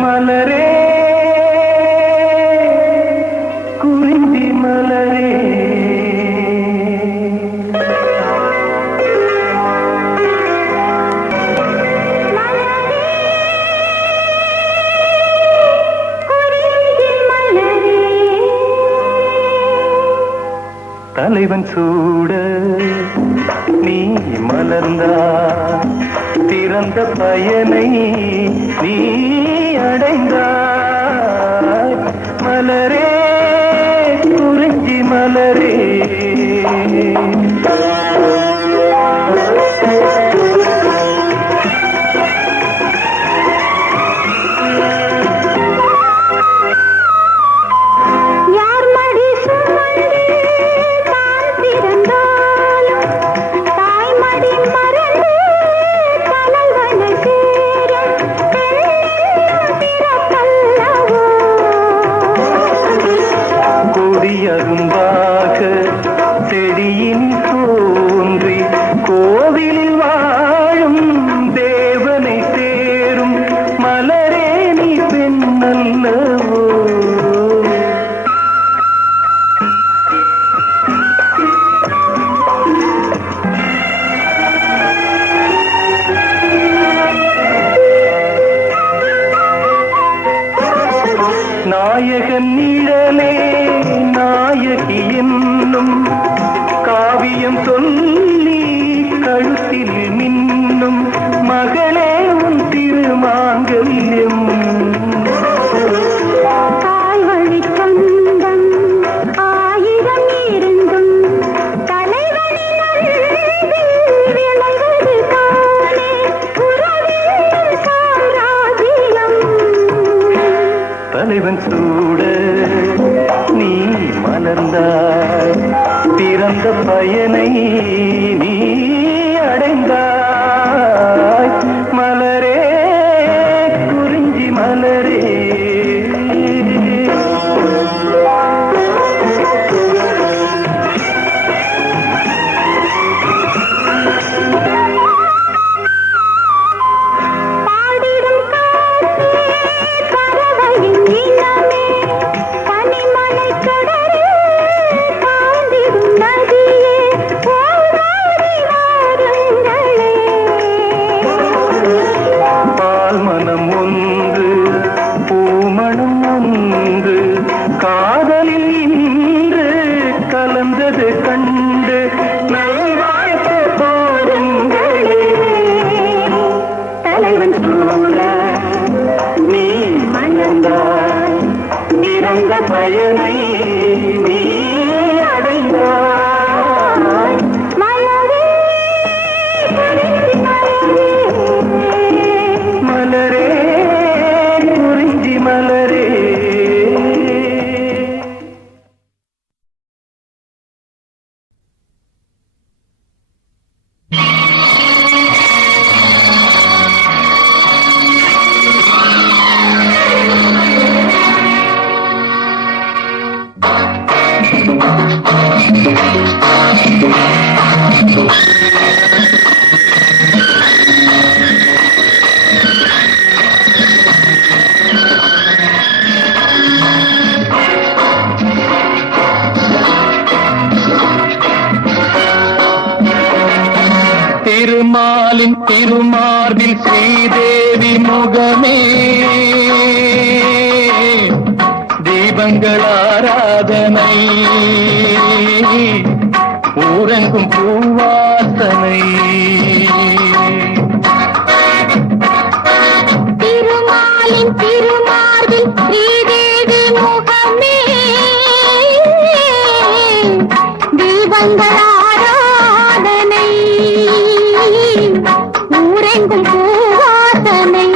மலரே குறிஞ்சி மலரே தலைவன் சூட நீ மலர்ந்தா திறந்த பயனை நீ அடைந்தாய் மலரே குறிஞ்சி மலரே அரும்பாக செடியின் தோன்றி கோவிலில் வாழும் தேவனை சேரும் மலரே நீ பெண்ணல்லவோ நாயகன் நிழலே நாயகி என்னும் காவியம் சொல்லி கழுத்தில் மின்னும் மகளே உன் திருமாங்கல்யம் தாய்வழி சொந்தம் ஆயிரம் இருந்தும் தலைவனின் விளைவது தானே உறவின் சாம்ராஜ்யம் தலைவன் சூட நீ மலர்ந்தாய் பிறந்த பயனை நீ அடைந்தாய் மலரே குறிஞ்சி மலரே காதலில் இன்று கலந்தது கண்டு நல்வாழ்த்து போடுங்களே தலைவன் சூழ நீ மணந்தாய் இறந்த பயனை நீ அடைந்தாய் மலரே மலரே குறிஞ்சி மலரே திருமாலின் திருமார்பில் ஸ்ரீதேவி முகமே தீபங்கள் ஆராதனை ஊரெங்கும் பூவாசனை திருமாலின் திருமார்பில் ஸ்ரீதேவி முகமே தீபங்கள் ஆராதனை ஊரெங்கும் பூவாசனை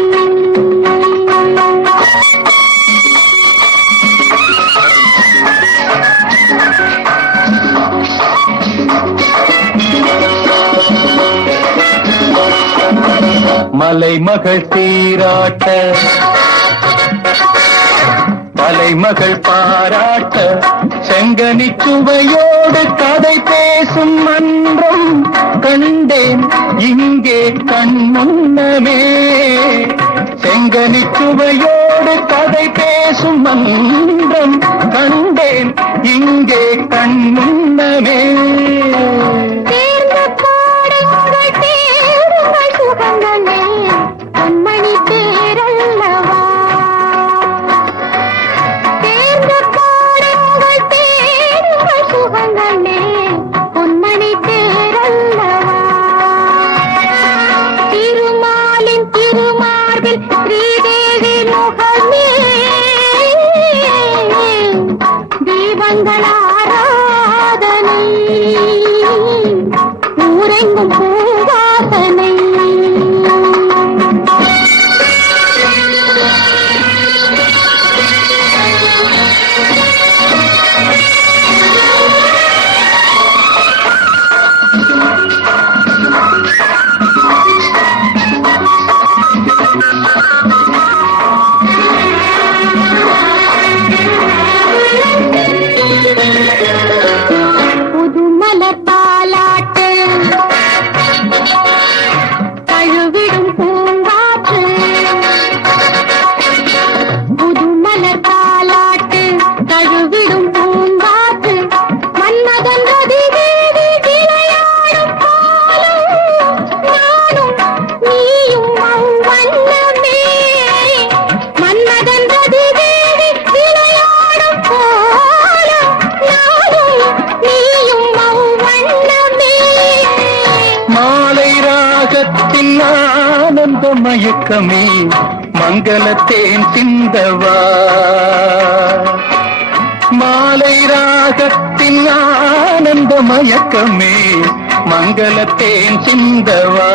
மலைமகள் சீராட்ட தலைமகள் பாராட்ட செங்கனி சுவையோடு கதை பேசும் மன்றம் கண்டேன் இங்கே கண் முன்னமே செங்கனி சுவையோடு கதை பேசும் மன்றம் கண்டேன் இங்கே கண்முன்னமே. தேர்ந்த பாடுங்கள் தேடுங்கள் சுகங்களே, பொன்மணி தேரல்லவா. தேர்ந்த பாடுங்கள் தேடுங்கள் சுகங்களே, பொன்மணி தேரல்லவா. திருமாலின் திருமார்பில் ஸ்ரீதேவி முகமே, தீபங்கள் ஆராதனை, ஊரெங்கும் பூவாசனை. புதுமலர் தாலாட்டு தழுவிடும் பூங்காற்று, புதுமலர் தாலாட்டு தழுவிடும் பூங்காற்று, மன்மதன் ரதிதேவி விளையாடும் காலம், நானும் நீயும் அவ்வண்ணமே. மன்மதன் ரதிதேவி விளையாடும் காலம், நானும் நீயும் அவ்வண்ணமே. மாலை ராகத்தின் ஆனந்த மயக்கமே, மங்களத்தேன் சிந்தவா. மாலை ராகத்தின் ஆனந்த மயக்கமே, மங்களத்தேன் சிந்தவா.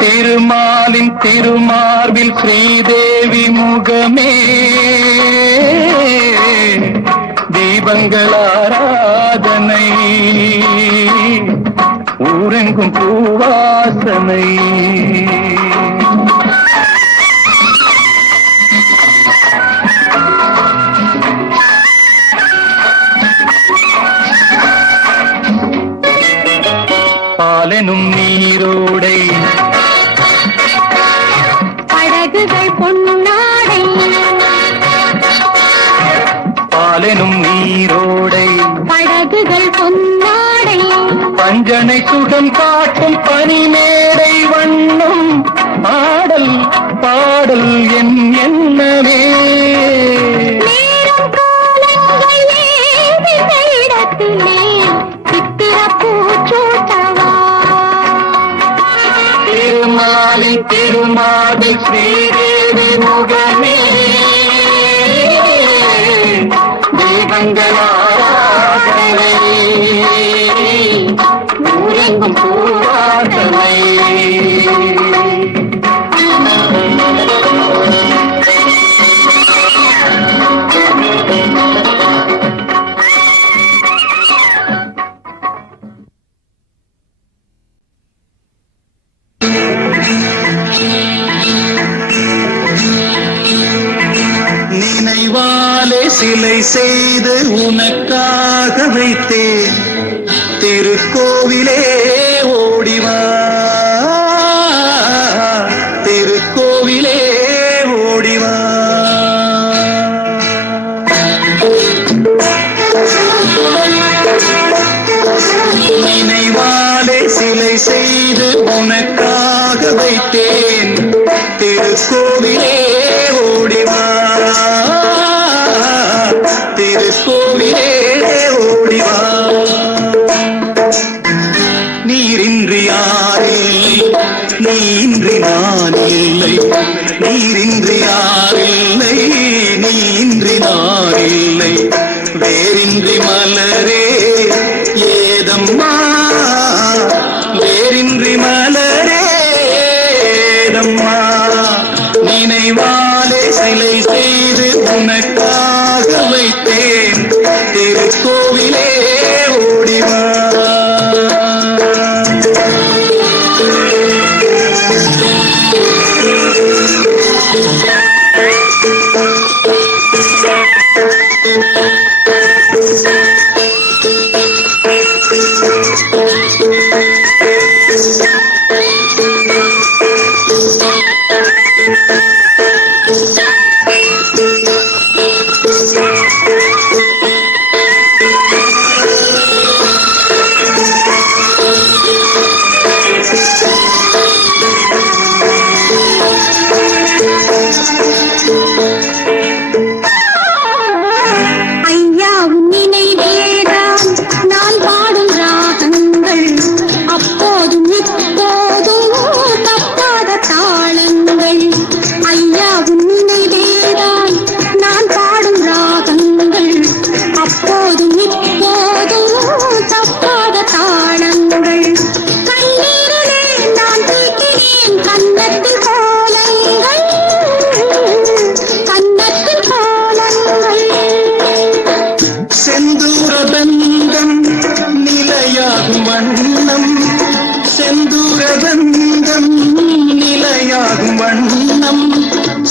திருமாலின் திருமார்பில் ஸ்ரீதேவி முகமே, தீபங்கள் ஆராதனை, ஊரெங்கும் பூவாசனை. பாலெனும் நீரோடை படகுகள் பொன்னாடை, பாலெனும் நீரோடை படகுகள் பொன்னாடை, பஞ்சனை சுகம் காட்டும் பனிமேடை வண்ணம், ஆடல் பாடல் என் எண்ணமே. நேரம் காலங்கள் ஏதின இடத்திலே சித்திர பூச்சூட்டவா. திருமாலின் திருமார்பில் ஸ்ரீதேவி முகமே, தீபங்கள் ஆராதனை, ஊரெங்கும் பூவாசனை. நினைவாலே சிலை செய்து உனக்காக வைத்தேன், திருக்கோவிலே ஓடிவா, திருக்கோவிலே ஓடிவா. நினைவாலே சிலை செய்து உனக்காக வைத்தேன், திருக்கோவிலே ஓடிவா, திருக்கோவிலே ஓடிவா. நீரின்றி யாரில்லை, நீன்றி நான் இல்லை, நீரின்றி யாரில்லை, நீன்றி நான் இல்லை, வேரின்றி மலரே ஏதம்மா, வேரின்றி மலரே ஏதம்மா. நினைவாலே சிலை செய்து உனக்காக வைத்தேன், திருக்கோவிலே ஓடிவா.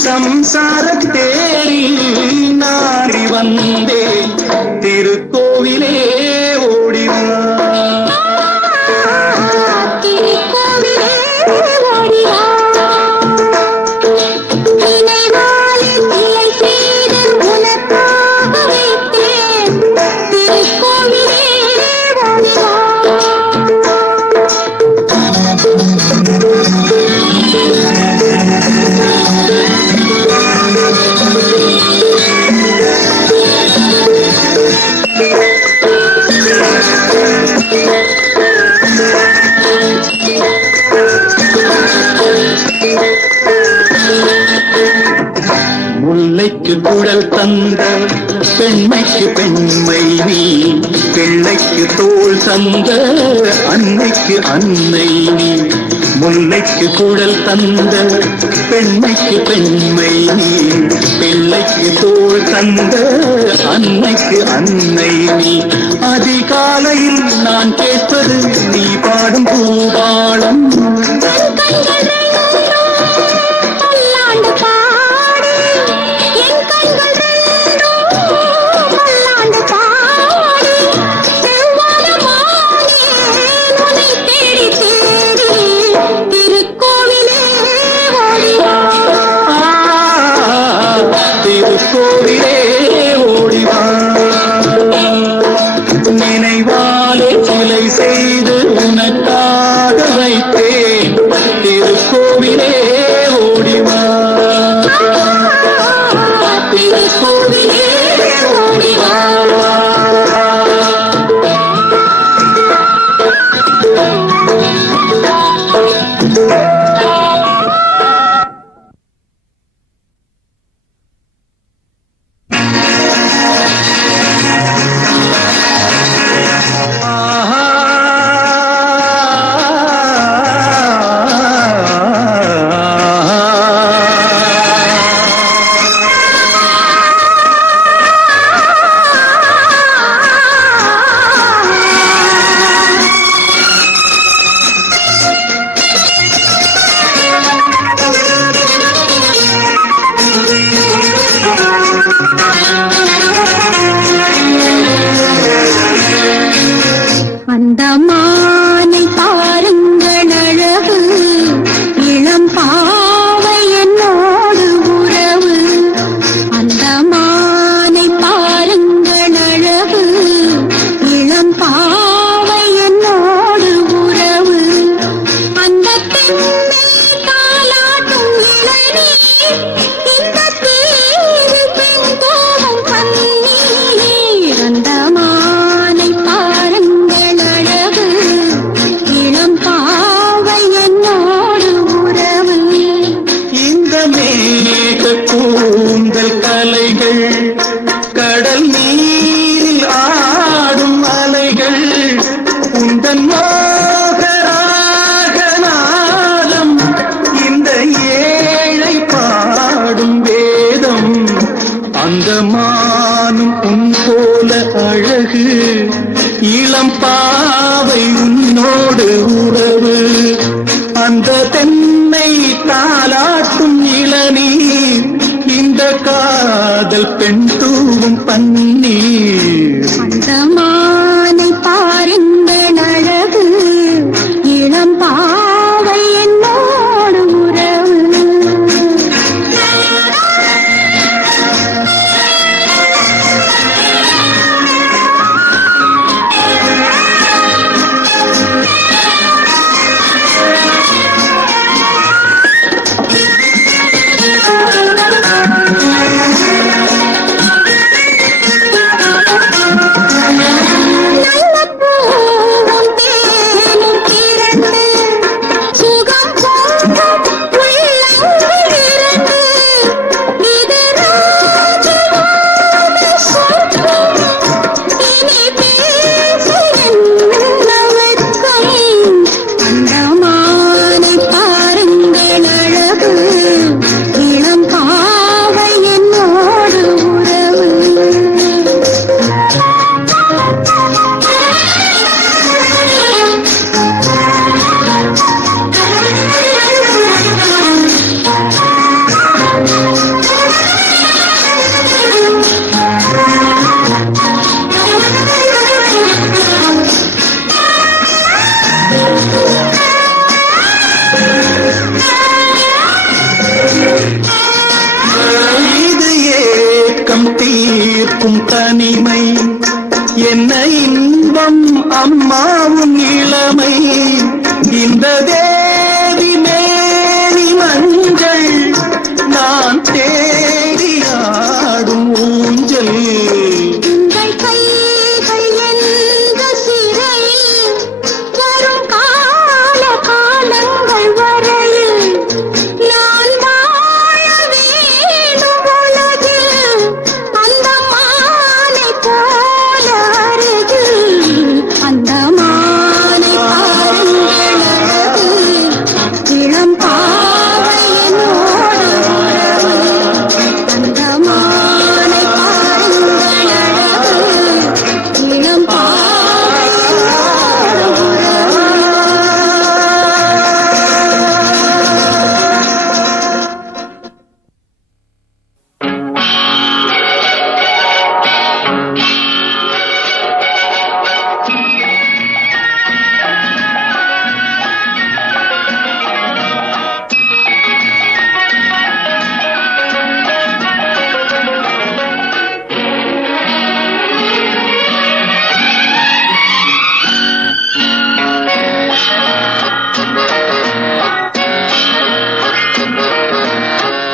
சம்சாரத்தேரில் நாடி வந்தேன் திருக்கோவிலே ஓடிவா திருக்கோவிலே ஓடிவா நினைவாலே சிலை செய்து உனக்காக வைத்தேன் திருக்கோவிலே ஓடிவா முல்லைக்கு குழல் தந்த பெண்மைக்கு பெண்மை நீ பிள்ளைக்கு தோள் தந்த அன்னைக்கு அன்னை நீ முல்லைக்கு குழல் தந்த பெண்மைக்கு பெண்மை நீ பிள்ளைக்கு தோள் தந்த அன்னைக்கு அன்னை நீ அதிகாலையில் நான் கேட்பது நீ பாடும் பூபாளம் பல்லாண்டு பாடு என் கண்கள் ரெண்டும் பல்லாண்டு பாடு செவ்வானமானே உன்னை தேடி தேடி திருக்கோவிலே ஓடிவா திருக்கோவிலே ஓடிவா நினைவாலே சிலை செய்து உனக்காக வைத்தேன் திருக்கோவிலே ஓடிவா திருக்கோவிலே ஓடிவா அந்த மானை பாருங்கள் அழகு இளம் பாவை என்னோடு உறவு அந்த மானை பாருங்கள் அழகு இளம் பாவை என்னோடு உறவு அந்த பெண்ணை தாலாட்டும் இளநீர் இந்த தீரு பெண் கோபம் பன்னீர் அந்த மானை பாருங்கள் அழகு இளம் பாவை என்னோடு உறவு இந்த மேக கூந்தல் கலைகள் கடல் நீரில் ஆடும் அலைகள் உந்தன் மோகராகநாதம் இந்த ஏழை பாடும் வேதம் அந்த மானும் உன் போல அழகு இளம் பாவை உன்னோடு உறவு அந்த தென்னை தாலாட்டும் இளநீர் இந்த காதல் பெண் தூவும் பன்னீர் அந்த மானை பாருங்கள் அழகு இளம் பாவை என்னோடு உறவு தனிமை என்ன இன்பம் அம்மாவும் இளமை இந்த தேவி மேனி மஞ்சள் நான் தேடி ஆடும் ஊஞ்சல் உங்கள் கைகள் எந்த சிறையில் வரும் கால காலங்கள் வரையில் நான் வாழ வேண்டும் உலகில் அந்த மானை போல அருகில் அந்த மானை பாருங்கள் அழகு இளம் பாவை என்னோடு உறவு அந்த மானை பாருங்கள் அழகு இளம் பாவை என்னோடு உறவு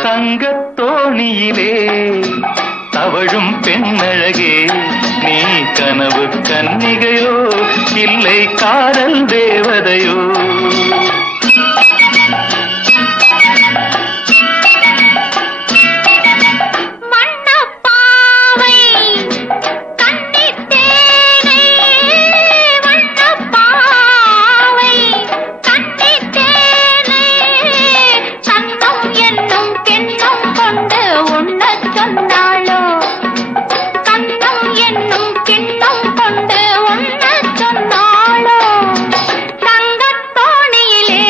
தங்கத் தோணியிலே தவழும் பெண்ணழகே நீ கனவு கன்னிகையோ இல்லை காதல் தேவதையோ வண்ணப்பாவை கன்னித் தேனை வண்ணப்பாவை கன்னித் தேனை சன்னம் என்னும் கிண்ணம் கொண்டு உண்ணச் சொன்னாளோ கன்னம் என்னும் கிண்ணம் கொண்டு உண்ணச் சொன்னாளோ தங்கத் தோணியிலே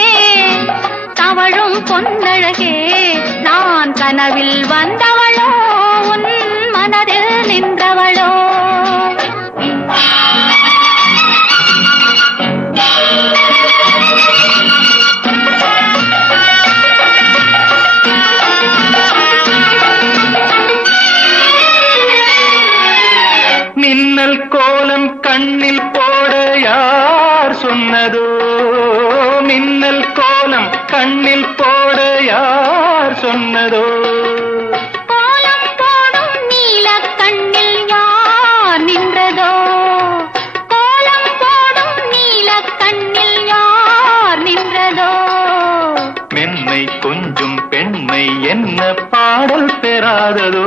தவழும் பொன்னழகே நான் கனவில் வந்தவளோ உன் மனதில் நின்றவளோ மின்னல் கோலம் கண்ணில் போட யார் சொன்னதோ மின்னல் கோலம் கண்ணில் போட யார் சொன்னதோ கோலம் போடும் நீலக் கண்ணில் யார் நின்றதோ கோலம் போடும் நீலக் கண்ணில் யார் நின்றதோ மென்மை கொஞ்சம் பெண்மை என்ன பாடல் பெறாததோ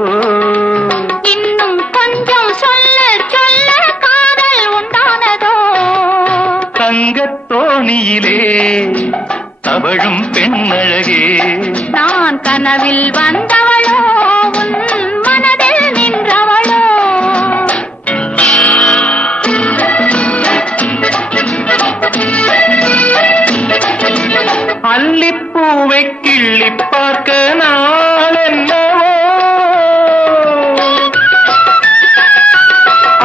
இன்னும் கொஞ்சம் சொல்ல சொல்ல காதல் உண்டானதோ தங்கத் தோணியிலே தவழும் பெண்ணழகே நான் கனவில் வந்தவளோ உன் மனதில் நின்றவளோ அல்லிப்பூவை கிள்ளி பார்க்க நாள் என்னவோ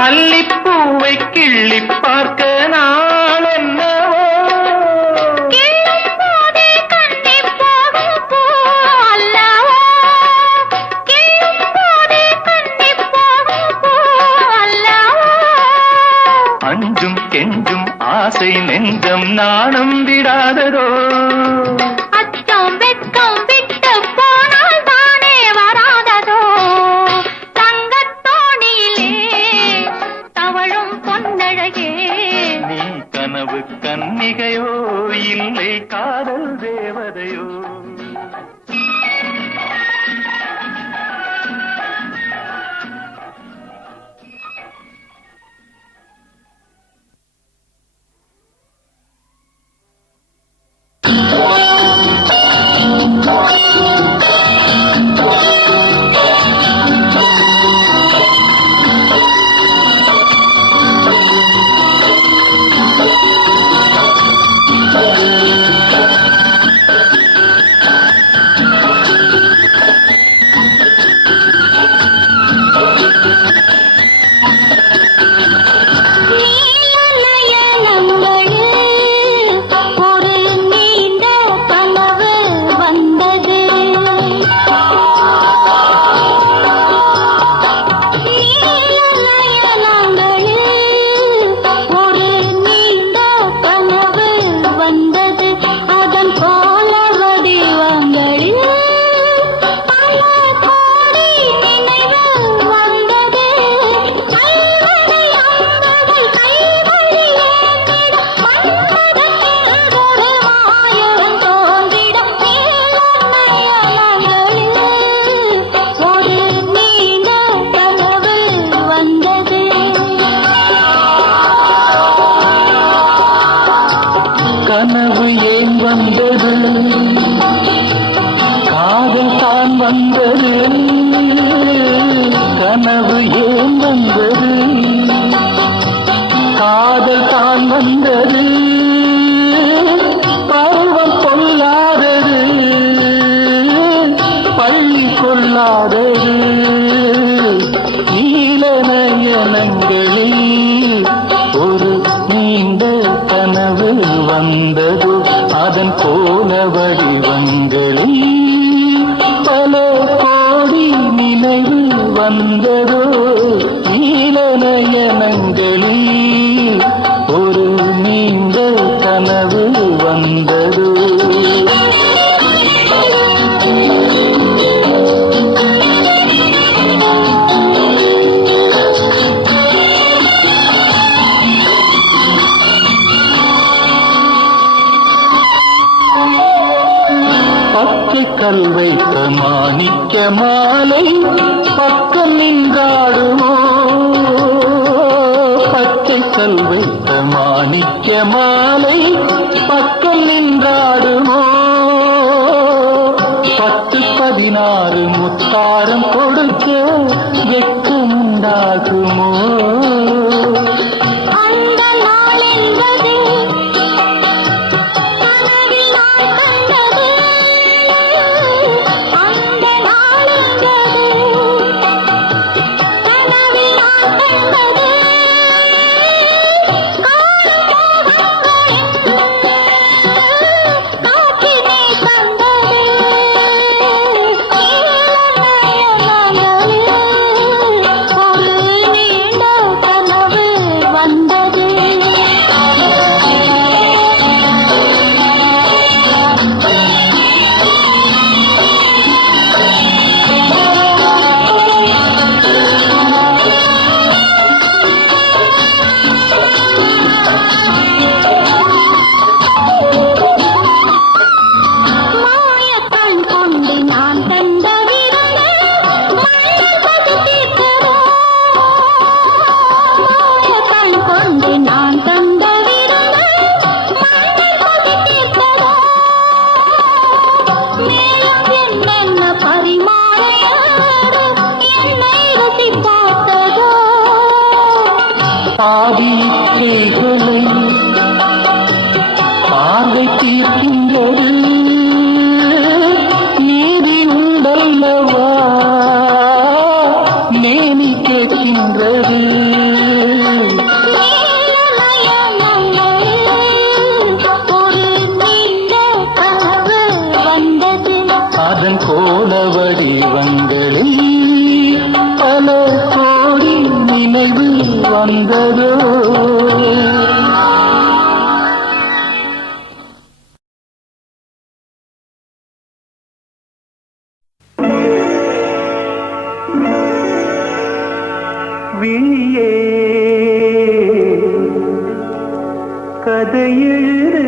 அல்லிப்பூவை கிள்ளி பார்க்க நாள் என்னவோ கிள்ளும் போதே கண்ணிப் போகும் பூ அல்லவோ கிள்ளும் போதே கண்ணிப் போகும் பூ அல்லவோ அஞ்சும் கெஞ்சும் ஆசை நெஞ்சம் நாணம் விடாததோ அச்சம் வெட்கம் விட்டு போனால் வந்தது கனவு ஏன் வந்தது காதல் தான் வந்தது பருவம் கொள்ளாதது பள்ளி கொள்ளாதது நீல நயனங்களில் ஒரு நீண்ட கனவு வந்தது அதன் போல வடிவங்களில் பல கோடி நினைவு வந்ததோ நீல நயனங்களில் ஒரு நீண்ட கனவு வந்ததோ கல் வைத்த மாணிக்க மாலை பக்கம் நின்றாடுமோ பச்சை கல் வைத்த மாணிக்க மாலை பக்கம் நின்றாடுமோ 10-16 முத்தாரம் கொடுக்க வெட்கம் உண்டாகுமோ பாதிக்கைகளை பார்வை தீர்க்கின்றது நீதி உண்டல்லவா நேனி கேட்கின்றது அதன் கோல வடிவங்களில் பல கோடி நினைவு வந்ததோ விழியே கதையெழு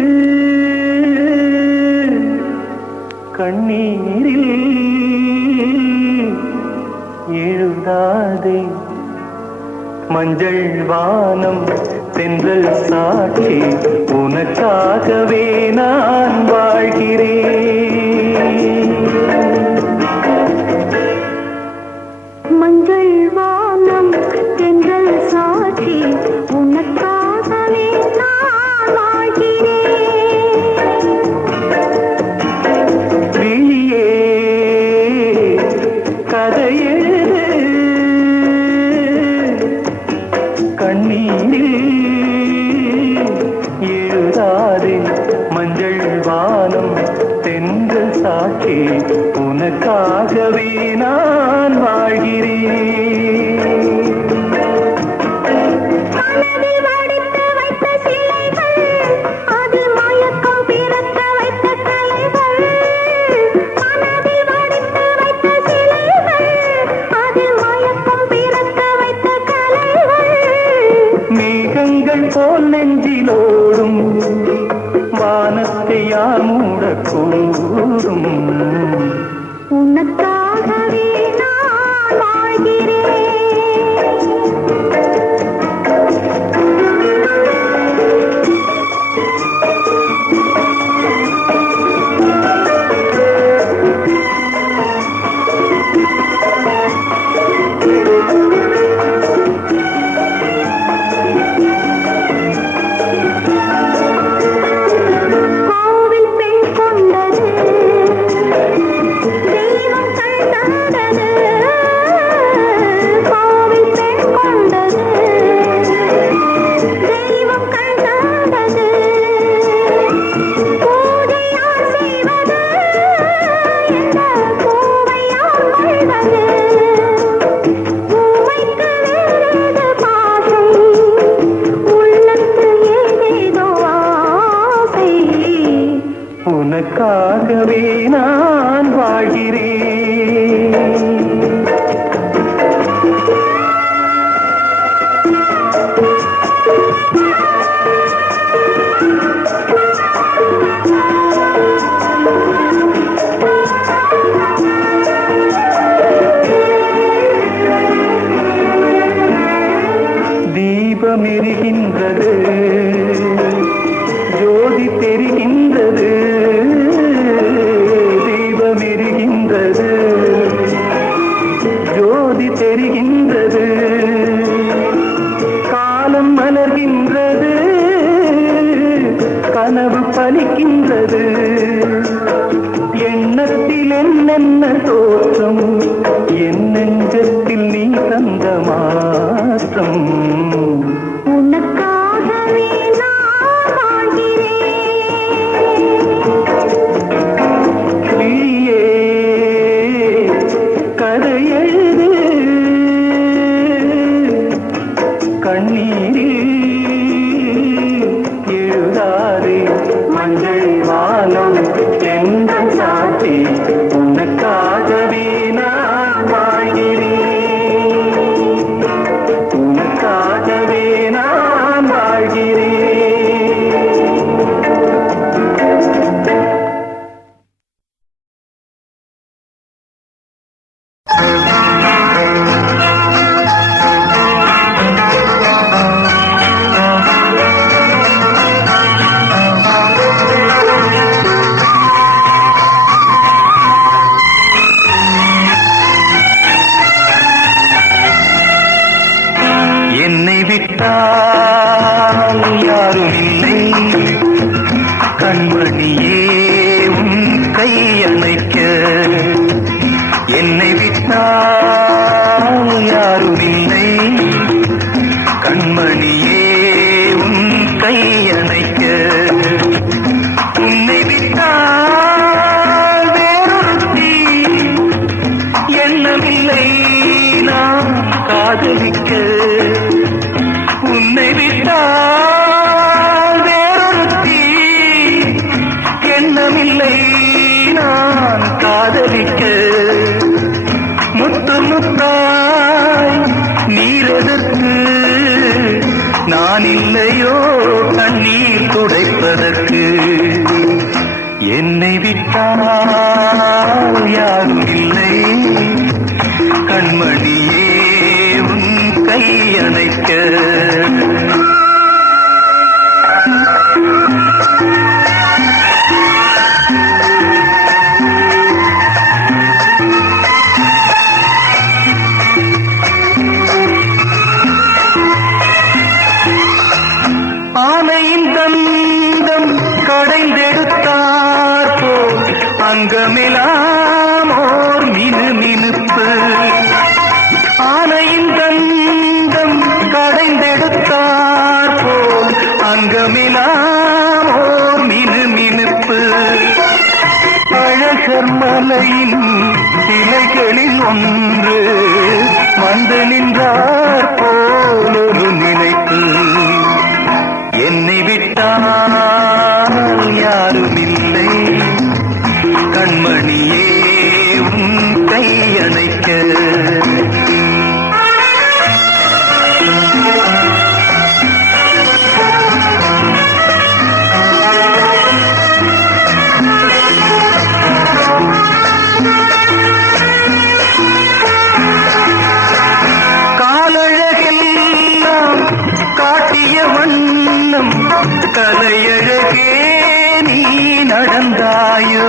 கண்ணீரில் எழுதாதே மஞ்சள் வானம் தென்றல் சாட்சி உனக்காகவே நான் வாழ்கிறேன் மஞ்சள் வானம் தென்றல் சாட்சி உனக்காகவே நான் வாழ்கிறேன் விழியே கதையெழு கண்ணீரில் எழுதாதே மஞ்சள் வானம் தென்றல் சாட்சி உனக்காகவே நான் வாழ்கிறேன் மேகங்கள் போல் நெஞ்சிலோடும் வானத்தை யார் மூடக்கூடும் உனக்காகவே நான் வாழ்கிறேன் என்னென்ன தோற்றம் என் நெஞ்சத்தில் நீ தந்த மாற்றம் உனக்காகவே நான் வாழ்கிறேன். கிளியே கதை எழுது கண்ணீரில் எழுதாதே மஞ்சள் வானம் எங்கள் சாட்சி உனக்காகவே நான் வாழ்கிறேன் உனக்காகவே நான் வாழ்கிறேன். என்னை விட்டால் யாரும் இல்லை கண்மணியே உன் கை அணைக்க என்னை விட்டால் யாரும் இல்லை கண்மணியே உன் கை அணைக்க உன்னை விட்டால் வேறொருத்தி எண்ணமில்லை நான் காதலிக்க உன்னை விட்டால் வேறொருத்தி எண்ணமில்லை நான் காதலிக்க முத்து முத்தாய் நீரெதற்கு நான் இல்லையோ கண்ணீர் துடைப்பதற்கு என்னை விட்டால் யாரும் இல்லை கண்மணியே உன் கை அணைக்க ஆனையின் தந்தம் கடைந்தெடுத்தார் போல் அங்கமெல்லாம் ஓர் மினுமினுப்பு ஆனையின் தந்தம் கடைந்தெடுத்தார் போல் அங்கமெல்லாம் ஓர் மினுமினுப்பு அழகர் மலையின் சிலைகளில் ஒன்று வந்து நின்றார் போல் ஒரு நினைப்பு என்னை விட்டால் யாரும் இல்லை கண்மணியே உன் கை அணைக்க காலழகெல்லாம் காட்டிய வண்ணம் கலையழகே நீ நடந்தாயோ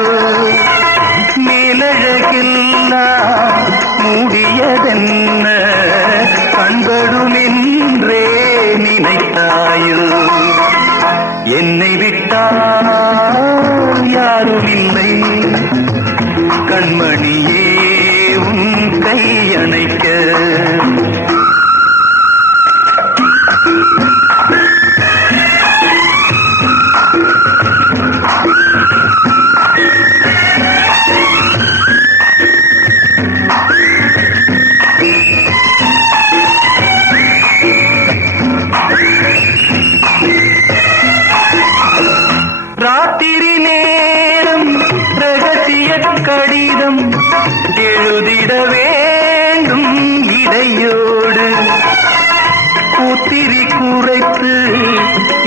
மேலழகெல்லாம் மூடியதென்ன கண்படுமென்றே நினைத்தாயோ என்னை விட்டால் யாரும் இல்லை கண்மணியே உன் கை அணைக்க ராத்திரி நேரம் ரகசிய கடிதம் எழுதிட வேண்டும் இடையோடு பூத்திரி குறைத்து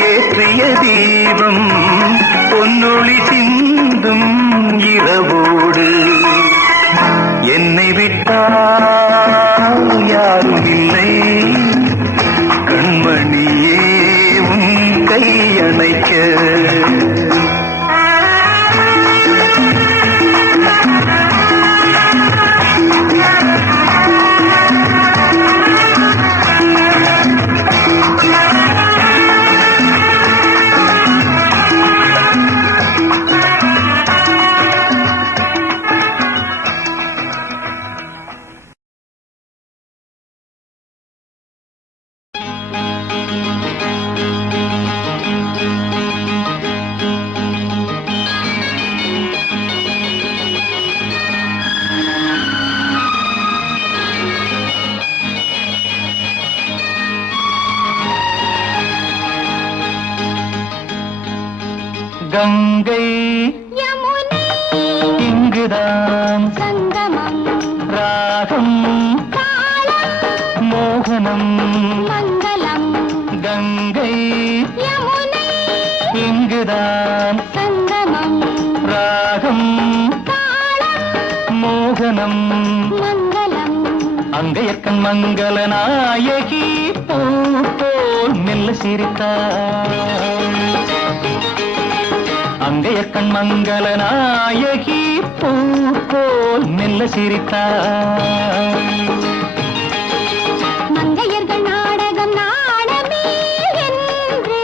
ஏற்றிய தீபம் பொன்னொளி சிந்தும் இரவோடு என்னை விட்டால் யாரும் இல்லை கண்மணியே உன் கை அணைக்க கங்கை யமுனை இங்குதான் சங்கமம் ராகம் தாளம் மோகனம் மங்களம் கங்கை யமுனை இங்குதான் சங்கமம் ராகம் தாளம் மோகனம் மங்களம் அங்கையற்கண் மங்கள நாயகி பூ போல் மெல்ல சிரித்தாள் அங்கையற்கண் மங்கள நாயகி பூ போல் மெல்ல சிரித்தாள் மங்கையர்கள் நாடகம் நாடமே என்று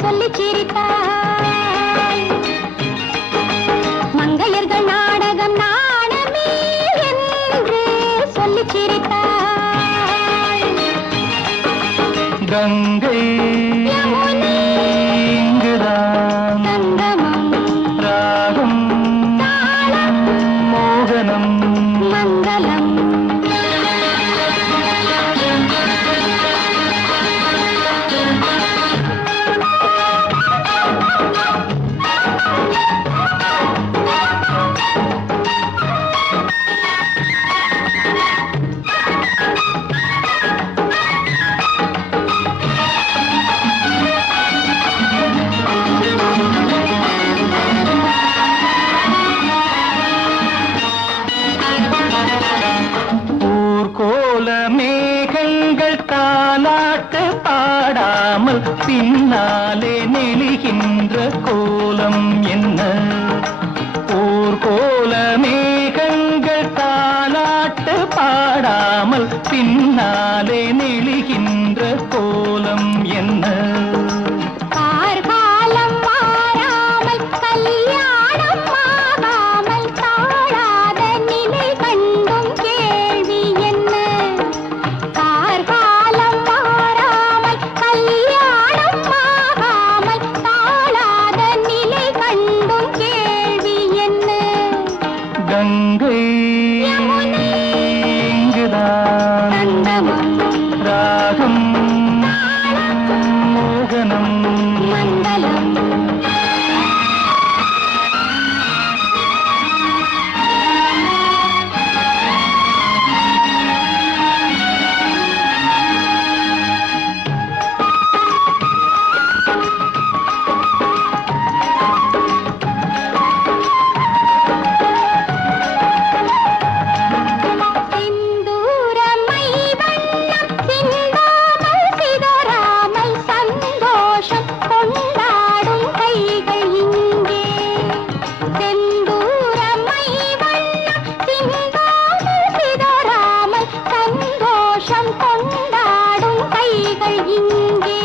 சொல்லிச் சிரித்தாள் மங்கையர்கள் நாடகம் நாடமே என்று சொல்லிச் சிரித்தாள் கங்கை யமுனை இங்குதான் சங்கமம் ராகம் தாளம் மோகனம் மங்களம் ஊர்கோல மேகங்கள் தாலாட்டு பாடாமல் பின்னாலே நெளிகின்ற கோலம் என்ன ஊர்கோல மேகங்கள் தாலாட்டு பாடாமல் பின்னாலே நெளிகின்ற கோலம் என்ன கார்காலம் மாறாமல் கல்யாணம் ஆகாமல் தாழாத நிலை கண்டும் கேள்வி என்ன கார்காலம் மாறாமல் கல்யாணம் ஆகாமல் தாழாத நிலை கண்டும் கேள்வி என்ன கங்கை யமுனை இங்குதான் சங்கமம் ராகம் மோகனம் மங்களம் சிந்தூரமை வண்ணம் சிந்தாமல் சிதறாமல் சந்தோஷம் கொண்டாடும் கைகள் இங்கே செந்தூரமை வண்ணம் சிந்தாமல் சிதறாமல் சந்தோஷம் கொண்டாடும் கைகள் இங்கே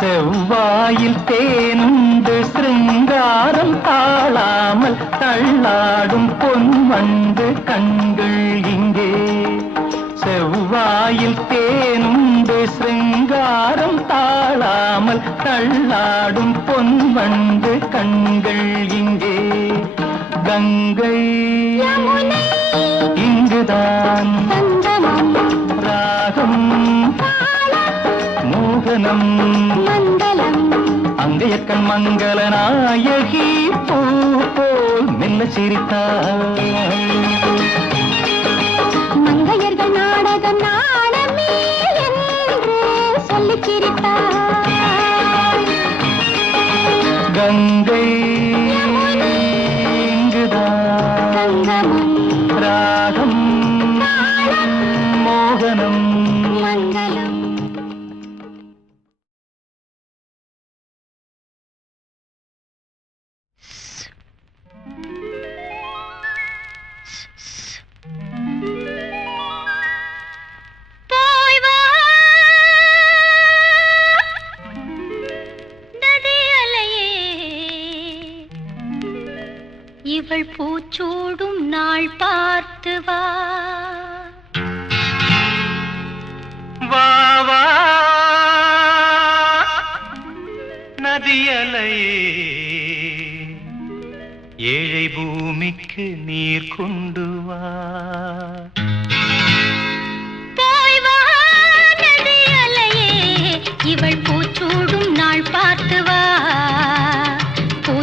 செவ்வாயில் தேனுண்டு சிருங்காரம் தாழாமல் தள்ளாடும் பொன்வண்டு கண்கள் இங்கே செவ்வாயில் தேனுண்டு சிருங்காரம் தாழாமல் தள்ளாடும் பொன்வண்டு கண்கள் இங்கே கங்கை யமுனை இங்குதான் சங்கமம் ராகம் தாளம் மோகனம் மங்களம் அங்கையற்கண் மங்கள நாயகி பூ போல் மெல்ல சிரித்தாள் மங்கையர்கள் நாடகம் நாடமே என்று சொல்லிச் சிரித்தாள் கங்கை யமுனை இங்குதான் சங்கமம் ராகம் தாளம் மோகனம் மங்களம் போய் வா நதி அலையே இவள் பூச்சூடும் நாள் பார்த்து வா வா வா நதியலையே ஏழை பூமிக்கு நீர் கொண்டு வா போய் வா நதி அலையே இவள் பூச்சூடும் நாள் பார்த்து வா பூ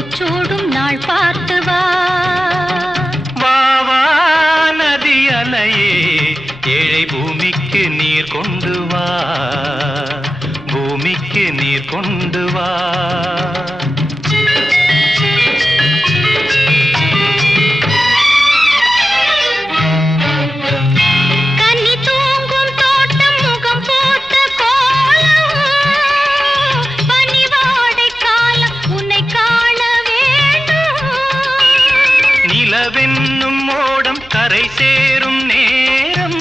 கரை சேரும் நேரம்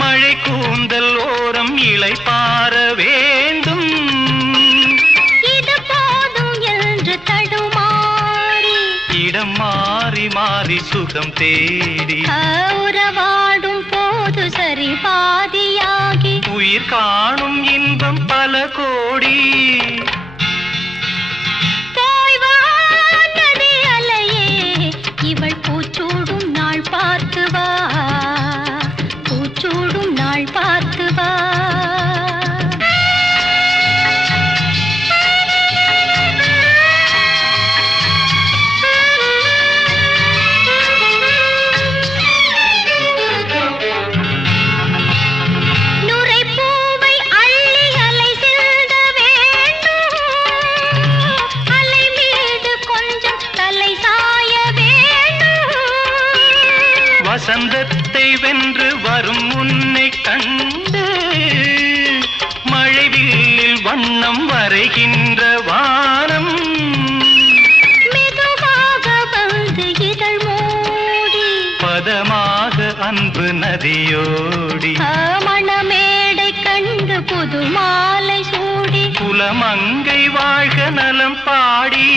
மழை கூந்தல் ஓரம் இலை பார வேண்டும். இது போதும் என்று தடுமாறி இடம் மாறி மாறி சுகம் தேடி உறவாடும் போது சரி பாதியாகி உயிர் காணும் இன்பம் பல கோடி. போய் வா நதி அலையே இவள் பூச்சூடும் நாள் பார்த்து வா, பூச்சூடும் நாள் பார்த்து வா. நுரைப்பூவை அள்ளி அலை செல்ல வேண்டும், அலை மீது கொஞ்சம் தலை சாய வேண்டும். வசந்தத்தை வென்று வரும் உன்னை கண்டு மழைவில்லில் வண்ணம் வரைகின்ற வானம் மெதுவாக வந்து இதழ் மூடி பதமாக அன்பு நதியோடி மணமேடை கண்டு புது மாலை சூடி குலமங்கை வாழ்க நலம் பாடி.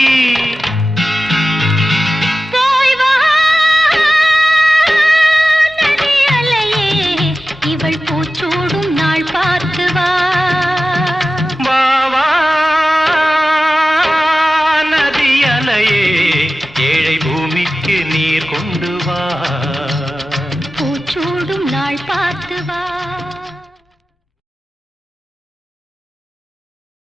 போய் வா நதி அலையே இவள் பூச்சூடும் நாள் பார்த்து வா. வா வா நதி அலையே ஏழை பூமிக்கு நீர் கொண்டு வா. பூச்சூடும் நாள் பார்த்து வா.